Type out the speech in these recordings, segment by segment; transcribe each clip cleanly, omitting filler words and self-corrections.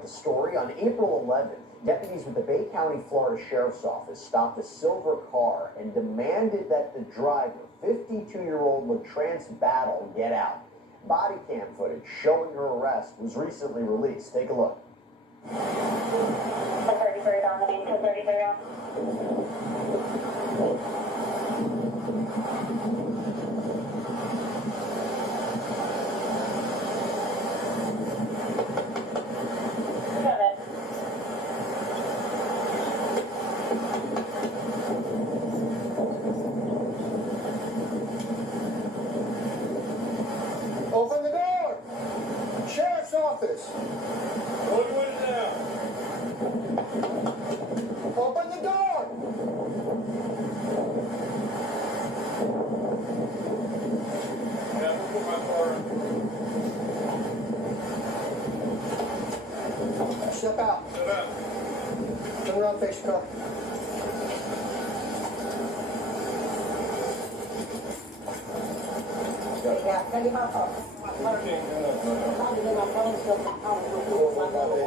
quite the story. On April 11th, deputies with the Bay County, Florida Sheriff's Office stopped a silver car and demanded that the driver, 52-year-old Latrance Battle, get out. Body cam footage showing her arrest was recently released. Take a look. 1033 on the beat, 1033 on. Open the door! Sheriff's office! What do you want now? Open the door! Yeah, we'll put my car in. Step out. Sit down. Turn around, face your car.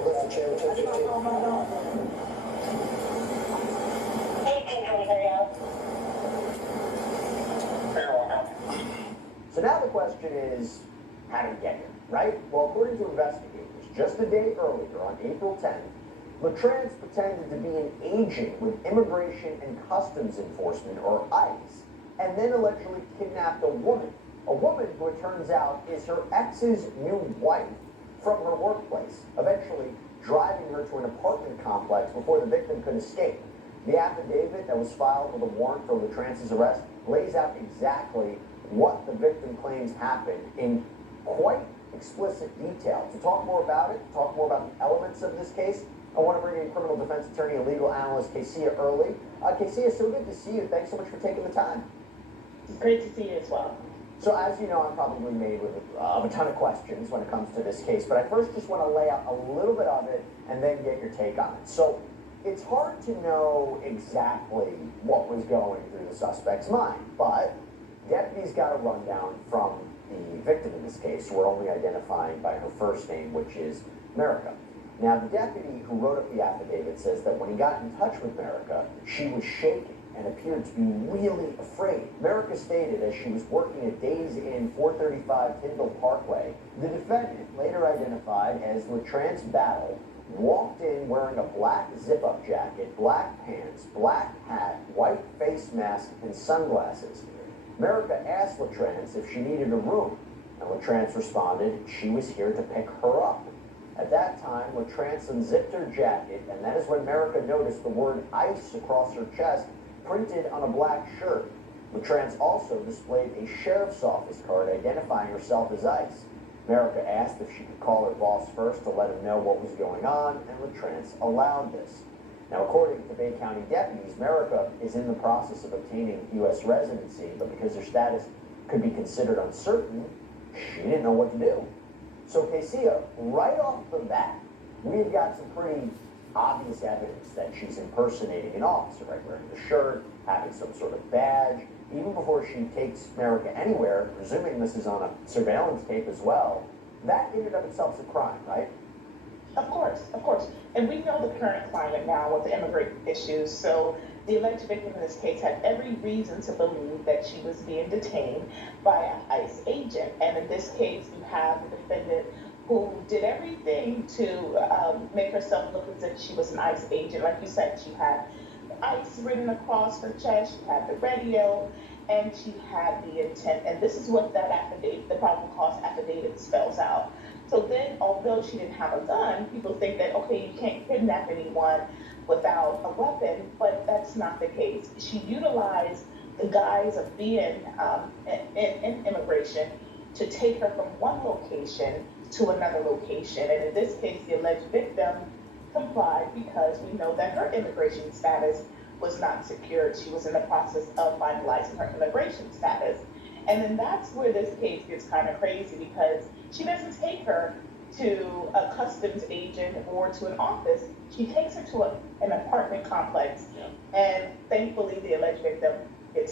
Lift the chair, 1015. 1823 out. So now the question is, how did we get here, right? Well, according to investigators, just a day earlier, on April 10th, Latrance pretended to be an agent with Immigration and Customs Enforcement, or ICE, and then allegedly kidnapped a woman who it turns out is her ex's new wife from her workplace, eventually driving her to an apartment complex before the victim could escape. The affidavit that was filed with a warrant for Latrance's arrest lays out exactly what the victim claims happened in quite explicit detail. To talk more about it, talk more about the elements of this case, I want to bring in criminal defense attorney and legal analyst Kesia Early. Kesia, so good to see you. Thanks so much for taking the time. Great to see you as well. So as you know, I'm probably made with a ton of questions when it comes to this case, but I first just want to lay out a little bit of it and then get your take on it. So it's hard to know exactly what was going through the suspect's mind, but deputies got a rundown from the victim in this case, who we're only identifying by her first name, which is Merica. Now, the deputy who wrote up the affidavit says that when he got in touch with Merica, she was shaking and appeared to be really afraid. Merica stated as she was working at Days Inn 435 Tyndall Parkway, the defendant, later identified as Latrance Battle, walked in wearing a black zip-up jacket, black pants, black hat, white face mask, and sunglasses. Merica asked Latrance if she needed a room, and Latrance responded she was here to pick her up. At that time, Latrance unzipped her jacket, and that is when Merica noticed the word ICE across her chest printed on a black shirt. Latrance also displayed a sheriff's office card identifying herself as ICE. Merica asked if she could call her boss first to let him know what was going on, and Latrance allowed this. Now, according to Bay County deputies, Merica is in the process of obtaining U.S. residency, but because her status could be considered uncertain, she didn't know what to do. So, Kesia, right off the bat, we've got some pretty obvious evidence that she's impersonating an officer, right? Wearing the shirt, having some sort of badge. Even before she takes Merica anywhere, presuming this is on a surveillance tape as well, that in and of itself is a crime, right? Of course, of course. And we know the current climate now with the immigrant issues. So the alleged victim in this case had every reason to believe that she was being detained by an ICE agent. And in this case, you have the defendant who did everything to make herself look as if she was an ICE agent. Like you said, she had ICE written across her chest, she had the radio, and she had the intent. And this is what that affidavit, the probable cause affidavit, spells out. So then, although she didn't have a gun, people think that, okay, you can't kidnap anyone without a weapon, but that's not the case. She utilized the guise of being in immigration to take her from one location to another location. And in this case, the alleged victim complied because we know that her immigration status was not secured. She was in the process of finalizing her immigration status. And then that's where this case gets kind of crazy, because she doesn't take her to a customs agent or to an office. She takes her to an apartment complex. And thankfully, the alleged victim gets away.